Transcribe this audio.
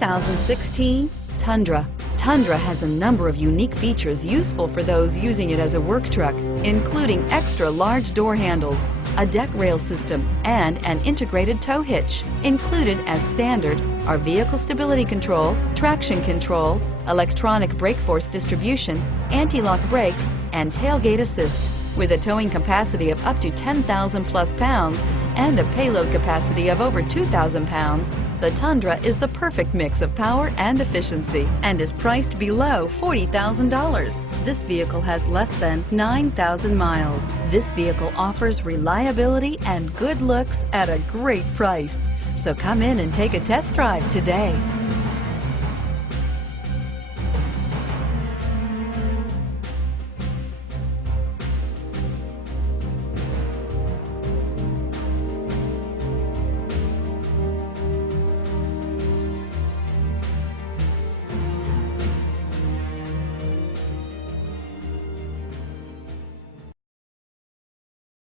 2016 Tundra. Tundra has a number of unique features useful for those using it as a work truck, including extra large door handles, a deck rail system, and an integrated tow hitch. Included as standard are vehicle stability control, traction control, electronic brake force distribution, anti-lock brakes, and tailgate assist. With a towing capacity of up to 10,000 plus pounds and a payload capacity of over 2,000 pounds, the Tundra is the perfect mix of power and efficiency and is priced below $40,000. This vehicle has less than 9,000 miles. This vehicle offers reliability and good looks at a great price. So come in and take a test drive today.